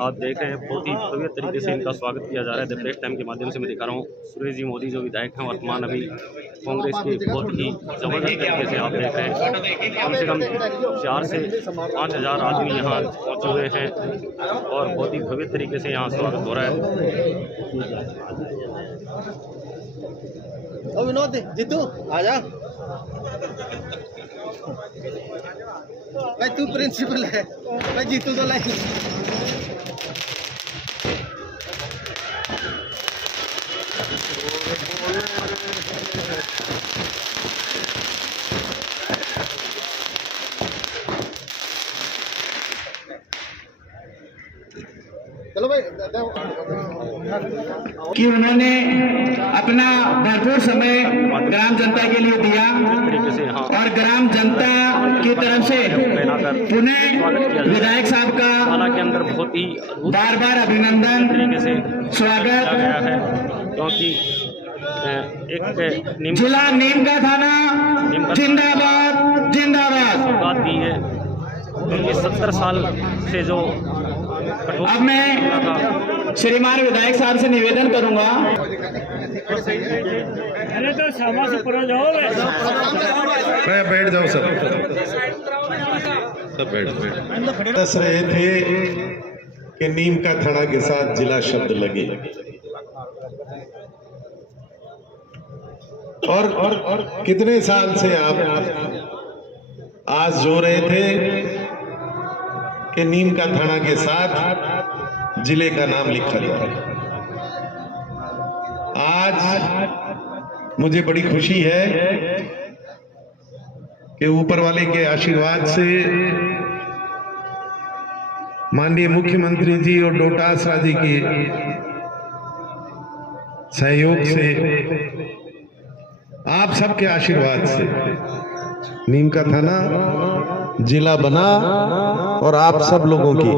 आप देख रहे हैं बहुत ही भव्य तरीके से इनका स्वागत किया जा रहा है। द प्रेस टाइम के माध्यम से मैं दिखा रहा हूँ सुरेश जी मोदी जो विधायक हैं वर्तमान अभी कांग्रेस के, बहुत ही जबरदस्त तरीके से आप देख रहे हैं। कम से कम 4 से 5 हज़ार आदमी यहाँ पहुँचे हुए हैं और बहुत ही भव्य तरीके से यहाँ स्वागत हो रहा है। विनोद जीतू आजा भाई, तू प्रिंसिपल है भाई, जीतू तो लाइन चलो भाई कि उन्होंने अपना भरपूर समय ग्राम जनता के लिए दिया और ग्राम जनता की तरफ से पुनः विधायक साहब का के अंदर बहुत ही बार बार अभिनंदन तरीके से स्वागत गया है, क्योंकि एक जिला नीम का थाना जिंदाबाद जिंदाबाद बात दी है, क्योंकि 70 साल से जो अब मैं श्रीमान विधायक साहब से निवेदन करूंगा। अरे तो सभा से पूरा जाओ, बैठ जाओ सब बैठ। दस रहे थे कि नीम का थड़ा के साथ जिला शब्द लगे और कितने साल से आप आज जो रहे थे कि नीम का थाना के साथ जिले का नाम लिखा जाए। आज मुझे बड़ी खुशी है कि ऊपर वाले के आशीर्वाद से माननीय मुख्यमंत्री जी और डोटासरा जी के सहयोग से, आप सबके आशीर्वाद से नीम का थाना जिला बना और आप सब लोगों की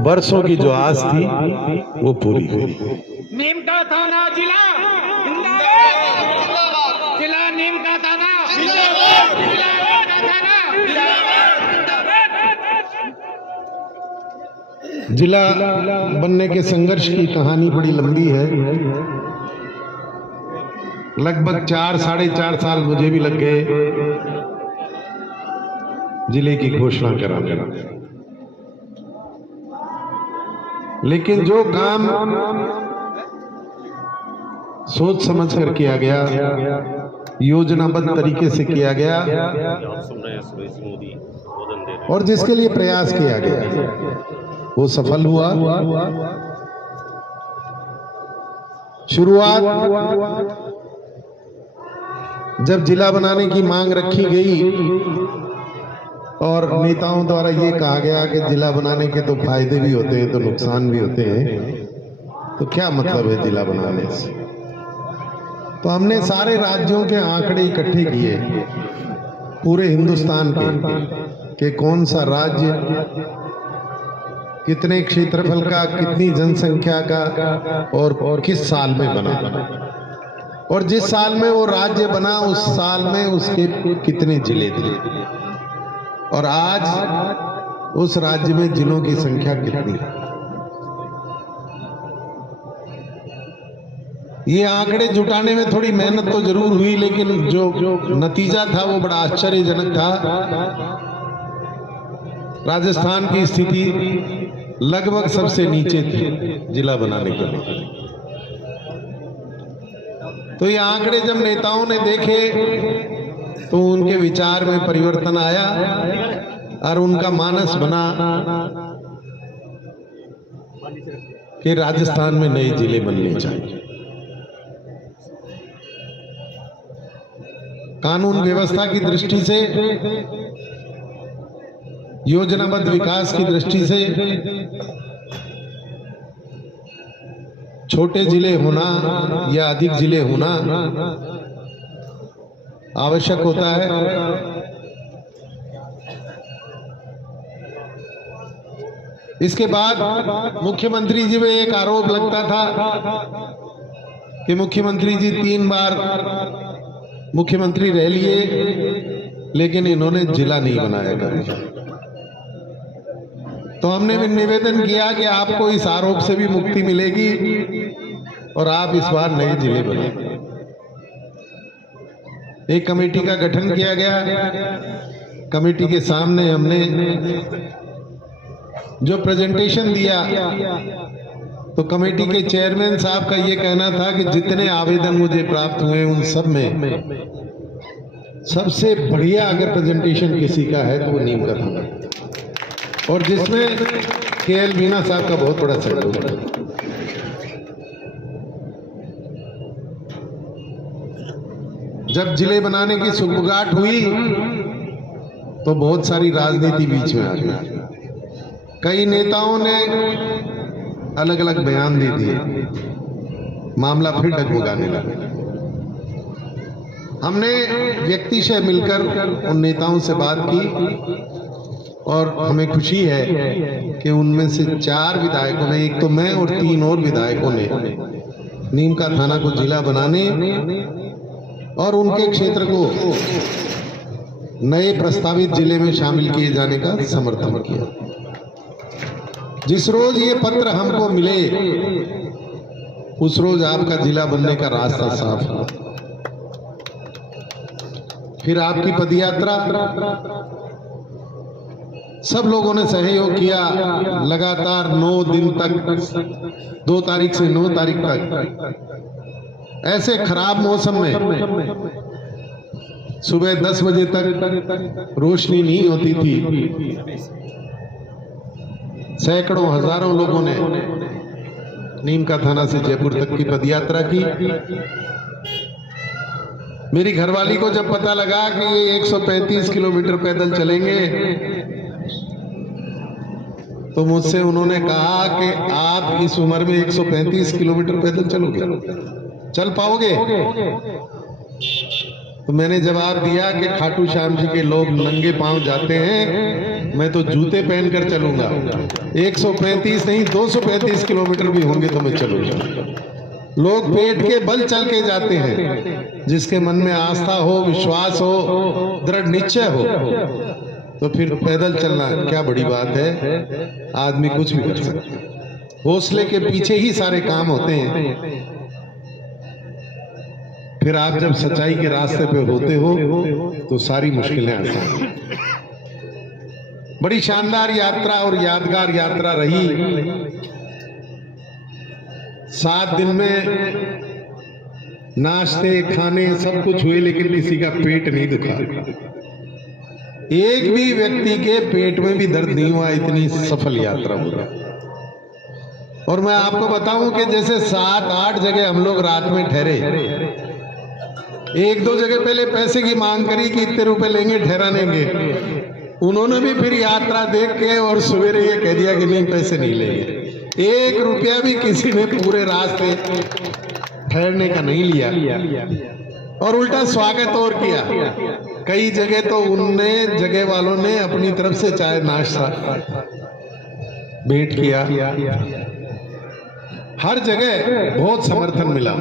बरसों की जो आस थी वो पूरी हुई। नीम का थाना जिला जिला नीम का थाना जिला बनने के संघर्ष की कहानी बड़ी लंबी है। लगभग 4-4.5 साल मुझे भी लग गए जिले की घोषणा कराने, लेकिन जो काम सोच समझ कर किया गया, योजनाबद्ध तरीके से किया गया और जिसके लिए प्रयास किया गया वो सफल हुआ। शुरुआत जब जिला बनाने की मांग रखी गई और नेताओं द्वारा ये कहा गया कि जिला बनाने के तो फायदे भी होते हैं तो नुकसान भी होते हैं, तो क्या मतलब है जिला बनाने से। तो हमने सारे राज्यों के आंकड़े इकट्ठे किए, पूरे हिंदुस्तान के कौन सा राज्य कितने क्षेत्रफल का, कितनी जनसंख्या का और किस साल में बना, और जिस साल में वो राज्य बना उस साल में उसके कितने जिले थे, और आज उस राज्य में जिलों की संख्या कितनी है। ये आंकड़े जुटाने में थोड़ी मेहनत तो जरूर हुई, लेकिन जो नतीजा था वो बड़ा आश्चर्यजनक था। राजस्थान की स्थिति लगभग सबसे नीचे थी जिला बनाने के लिए। तो ये आंकड़े जब नेताओं ने देखे तो उनके विचार में परिवर्तन आया और उनका मानस बना कि राजस्थान में नए जिले बनने चाहिए। कानून व्यवस्था की दृष्टि से, योजनाबद्ध विकास की दृष्टि से छोटे जिले होना या अधिक जिले होना आवश्यक होता है। इसके बाद मुख्यमंत्री जी में एक आरोप लगता था कि मुख्यमंत्री जी 3 बार मुख्यमंत्री रह लिए लेकिन इन्होंने जिला नहीं बनाया कभी। तो हमने भी निवेदन किया कि आपको इस आरोप से भी मुक्ति मिलेगी और आप इस बार नए जिले बने। एक कमेटी का गठन किया गया। कमेटी के सामने हमने जो प्रेजेंटेशन दिया तो कमेटी के चेयरमैन साहब का ये कहना था कि जितने आवेदन मुझे प्राप्त हुए उन सब में सबसे बढ़िया अगर प्रेजेंटेशन किसी का है तो वो नीम का थाना, और जिसमें केएल मीना साहब का बहुत बड़ा सहयोग है। जब जिले बनाने की सुगबुगाहट हुई तो बहुत सारी राजनीति बीच में आ गई। कई नेताओं ने अलग अलग बयान दे दिए, मामला फिर डगमगाने लगा। हमने व्यक्तिशः मिलकर उन नेताओं से बात की और हमें खुशी है कि उनमें से 4 विधायकों ने, एक तो मैं और 3 और विधायकों ने नीम का थाना को जिला बनाने और उनके क्षेत्र को नए प्रस्तावित जिले में शामिल किए जाने का समर्थन किया। जिस रोज ये पत्र हमको मिले उस रोज आपका जिला बनने का रास्ता साफ हुआ। फिर आपकी पदयात्रा, सब लोगों ने सहयोग किया। लगातार 9 दिन तक, 2 तारीख से 9 तारीख तक ऐसे खराब मौसम में सुबह 10 बजे तक रोशनी नहीं होती थी। सैकड़ों हजारों लोगों ने नीम का थाना से जयपुर तक की पदयात्रा की। मेरी घरवाली को जब पता लगा कि ये 135 किलोमीटर पैदल चलेंगे तो मुझसे उन्होंने कहा कि आप इस उम्र में 135 किलोमीटर पैदल चलोगे, चल पाओगे? तो मैंने जवाब दिया कि खाटू श्याम जी के लोग नंगे पांव जाते हैं, मैं तो जूते पहनकर चलूंगा। 135 नहीं 235 किलोमीटर भी होंगे तो मैं चलूंगा। लोग पेट के बल चल के जाते हैं। जिसके मन में आस्था हो, विश्वास हो, दृढ़ निश्चय हो, तो फिर पैदल चलना क्या बड़ी बात है, आदमी कुछ भी कर सकता है। हौसले के पीछे ही सारे काम होते हैं। फिर आप जब सच्चाई के रास्ते पे होते हो तो सारी मुश्किलें आसान हैं। बड़ी शानदार यात्रा और यादगार यात्रा रही। 7 दिन में नाश्ते खाने सब कुछ हुए लेकिन किसी का पेट नहीं दुखा। एक भी व्यक्ति के पेट में भी दर्द नहीं हुआ। इतनी सफल यात्रा हो रही। और मैं आपको बताऊं कि जैसे 7-8 जगह हम लोग रात में ठहरे, 1-2 जगह पहले पैसे की मांग करी कि इतने रुपए लेंगे, ठहराने के। उन्होंने भी फिर यात्रा देख के और सवेरे ये कह दिया कि नहीं, पैसे नहीं लेंगे। 1 रुपया भी किसी ने पूरे रास्ते ठहरने का नहीं लिया और उल्टा स्वागत और किया। कई जगह तो उनने, जगह वालों ने अपनी तरफ से चाय नाश्ता भेंट किया। हर जगह बहुत समर्थन मिला।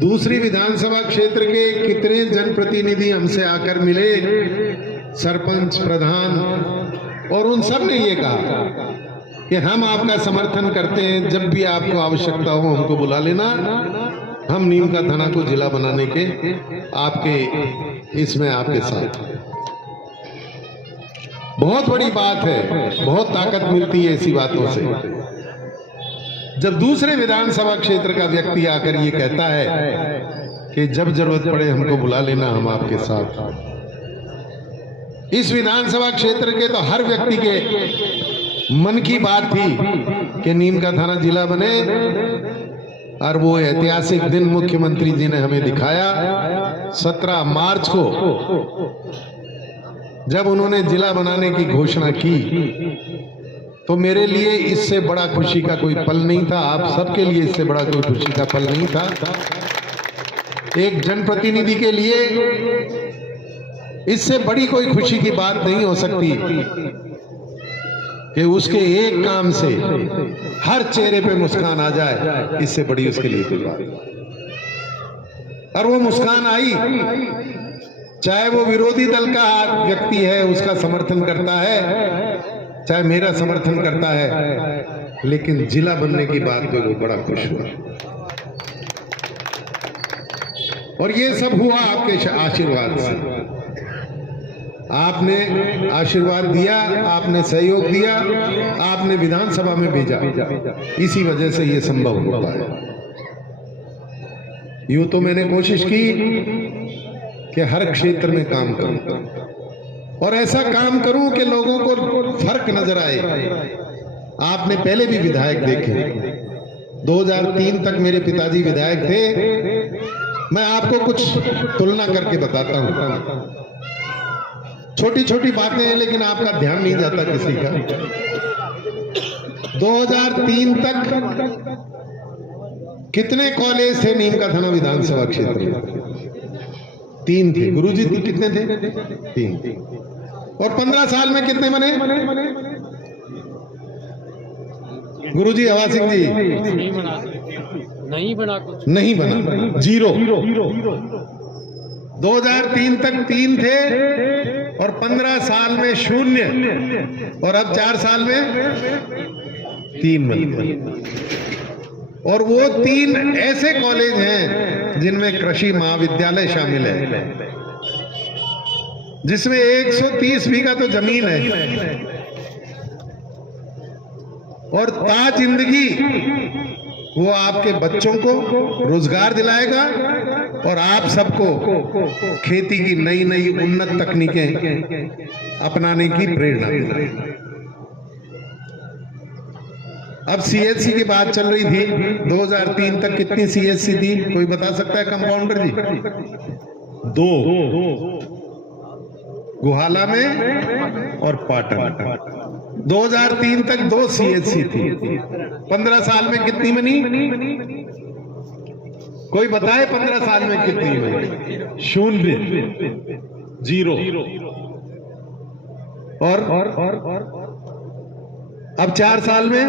दूसरी विधानसभा क्षेत्र के कितने जनप्रतिनिधि हमसे आकर मिले, सरपंच, प्रधान, और उन सब ने ये कहा कि हम आपका समर्थन करते हैं। जब भी आपको आवश्यकता हो हमको बुला लेना। हम नीम का थाना को जिला बनाने के आपके इसमें आपके साथ। बहुत बड़ी बात है, बहुत ताकत मिलती है ऐसी बातों से। जब दूसरे विधानसभा क्षेत्र का व्यक्ति आकर ये कहता है कि जब जरूरत पड़े हमको बुला लेना, हम आपके साथ। इस विधानसभा क्षेत्र के तो हर व्यक्ति के मन की बात थी कि नीम का थाना जिला बने। और वो ऐतिहासिक दिन मुख्यमंत्री जी ने हमें दिखाया। 17 मार्च को जब उन्होंने जिला बनाने की घोषणा की तो मेरे लिए इससे बड़ा खुशी का कोई पल नहीं था। आप सबके लिए इससे बड़ा कोई खुशी का पल नहीं था। एक जनप्रतिनिधि के लिए इससे बड़ी कोई खुशी की बात नहीं हो सकती कि उसके एक काम से हर चेहरे पे मुस्कान आ जाए। इससे बड़ी उसके लिए कोई बात नहीं। और वो मुस्कान आई, चाहे वो विरोधी दल का व्यक्ति है, उसका समर्थन करता है, चाहे मेरा समर्थन करता है, लेकिन जिला बनने की बात पे वो बड़ा खुश हुआ। और ये सब हुआ आपके आशीर्वाद से। आपने आशीर्वाद दिया, आपने सहयोग दिया, आपने विधानसभा में भेजा, इसी वजह से ये संभव हो पाया। यूं तो मैंने कोशिश की कि हर क्षेत्र में काम करूं और ऐसा काम करूं कि लोगों को फर्क नजर आए। आपने पहले भी विधायक देखे, 2003 तक मेरे पिताजी विधायक थे। मैं आपको कुछ तुलना करके बताता हूं। छोटी छोटी बातें हैं, लेकिन आपका ध्यान नहीं जाता किसी का। 2003 तक कितने कॉलेज थे नीम का थाना विधानसभा क्षेत्र में? 3 थे। गुरुजी कितने थे? 3। और 15 साल में कितने बने गुरुजी? हवा सिंह जी नहीं बना, 0। 2003 तक 3 थे और 15 साल में 0, और अब 4 साल में 3 बने। और वो 3 ऐसे कॉलेज हैं जिनमें कृषि महाविद्यालय शामिल है, जिसमें 130 बीघा तो जमीन है। और ताज जिंदगी वो आपके बच्चों को रोजगार दिलाएगा और आप सबको खेती की नई नई उन्नत तकनीकें अपनाने की प्रेरणा देगा। अब सीएचसी की बात चल रही थी। 2003 तक कितनी सीएचसी थी? कोई बता सकता है कंपाउंडर जी? 2, गुहाला में और पाटन। 2003 तक 2 सीएचसी थी। 15 साल में कितनी बनी? कोई बताए 15 साल में कितनी बनी? 0, 0। और अब 4 साल में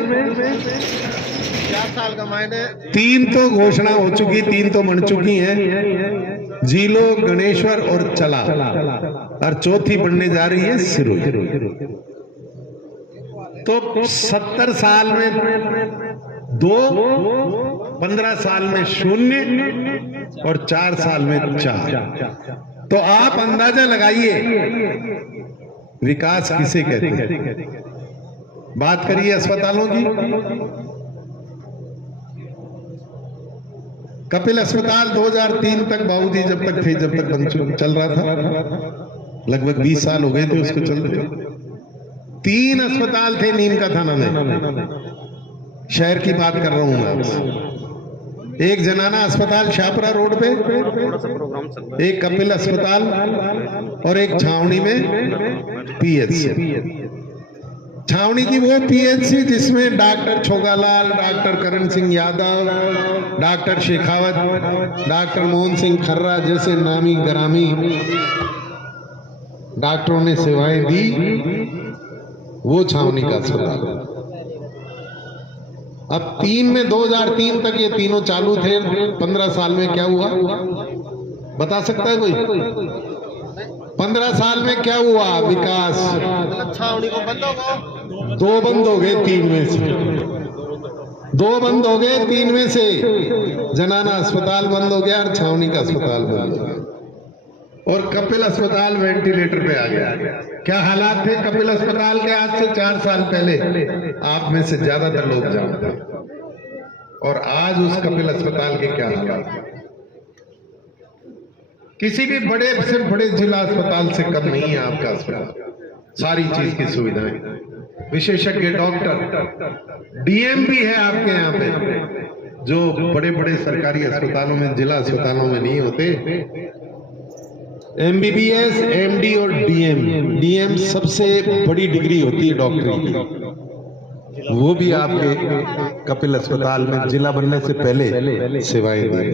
4 साल का मायने 3 तो घोषणा हो चुकी, 3 तो बन चुकी हैं, जीलो, गणेश्वर और चला, और 4थी बनने जा रही है सिरोही। तो 70 साल में 2, 15 साल में 0 और 4 साल में 4। तो आप अंदाजा लगाइए विकास किसे कहते हैं। बात करिए अस्पतालों की। कपिल अस्पताल 2003 तक बाबूजी जब तक थे, जब तक चल रहा था, लगभग 20 साल हो गए थे उसको चलते। 3 अस्पताल थे नीम का थाना में। शहर की बात कर रहा हूं मैं आपसे। एक जनाना अस्पताल शाहपुरा रोड पे, एक कपिल अस्पताल और एक छावनी में पीएचसी। छावनी की वो पीएचसी जिसमें doctor Chhogalal, doctor Karan Singh Yadav, doctor Shekhawat, doctor Mohan Singh खर्रा जैसे नामी ग्रामी डॉक्टरों ने सेवाएं दी। वो छावनी का अस्पताल। अब 3 में 2003 तक ये तीनों चालू थे। 15 साल में क्या हुआ बता सकता है कोई? 15 साल में क्या हुआ विकास? छावनी को बंद हो गया, 2 बंद हो गए 3 में से। 2 बंद हो गए 3 में से। जनाना अस्पताल बंद हो गया और छावनी का अस्पताल बंद हो गया, और कपिल अस्पताल वेंटिलेटर पे आ गया। क्या हालात थे कपिल अस्पताल के आज से 4 साल पहले? आप में से ज्यादातर लोग जानते हैं। और आज उस कपिल अस्पताल के क्या हालात? किसी भी बड़े से बड़े जिला अस्पताल से कम नहीं है आपका अस्पताल। सारी चीज की सुविधाएं, विशेषज्ञ डॉक्टर, डीएम भी है आपके यहाँ पे, जो बड़े बड़े सरकारी अस्पतालों में, जिला अस्पतालों में नहीं होते। एमबीबीएस, एमडी और डीएम। डीएम सबसे बड़ी डिग्री होती है डॉक्टरी की, वो भी आपके कपिल अस्पताल में जिला बनने से पहले सेवाएं दी।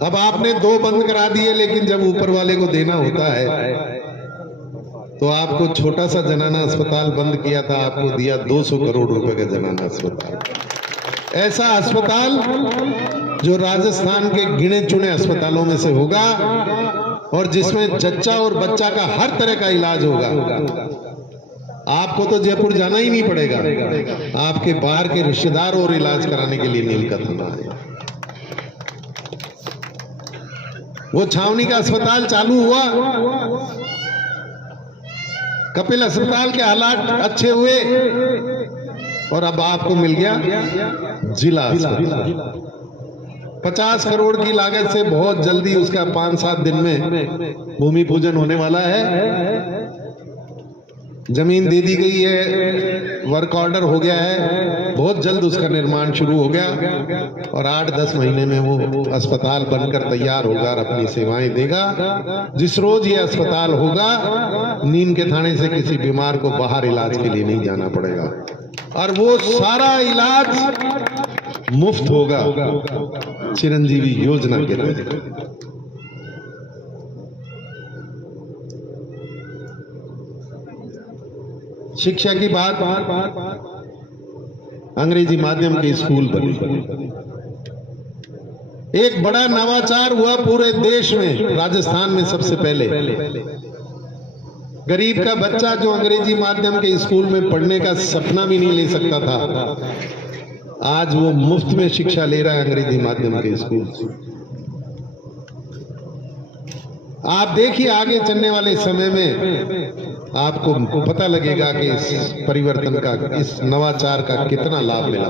अब आपने 2 बंद करा दिए, लेकिन जब ऊपर वाले को देना होता है तो आपको छोटा सा जनाना अस्पताल बंद किया था, आपको दिया 200 करोड़ रुपए का जनाना अस्पताल। ऐसा अस्पताल जो राजस्थान के गिने चुने अस्पतालों में से होगा, और जिसमें जच्चा और बच्चा का हर तरह का इलाज होगा। आपको तो जयपुर जाना ही नहीं पड़ेगा, आपके बाहर के रिश्तेदार और इलाज कराने के लिए नीमकत होना है। वो छावनी का अस्पताल चालू हुआ, कपिल अस्पताल के हालात अच्छे हुए और अब आपको मिल गया जिला अस्पताल। 50 करोड़ की लागत से बहुत जल्दी उसका 5-7 दिन में भूमि पूजन होने वाला है। जमीन दे दी गई है, वर्क ऑर्डर हो गया है, बहुत जल्द उसका निर्माण शुरू हो गया और 8-10 महीने में वो अस्पताल बनकर तैयार होगा और अपनी सेवाएं देगा। जिस रोज ये अस्पताल होगा, नीम के थाने से किसी बीमार को बाहर इलाज के लिए नहीं जाना पड़ेगा और वो सारा इलाज मुफ्त होगा चिरंजीवी योजना के तहत। शिक्षा की बात, अंग्रेजी माध्यम के स्कूल बने, एक बड़ा नवाचार हुआ पूरे देश में, राजस्थान में सबसे पहले। गरीब का बच्चा जो अंग्रेजी माध्यम के स्कूल में पढ़ने का सपना भी नहीं ले सकता था, आज वो मुफ्त में शिक्षा ले रहा है अंग्रेजी माध्यम के स्कूल से। आप देखिए आगे चलने वाले समय में आपको पता लगेगा कि इस परिवर्तन का, इस नवाचार का कितना लाभ मिला।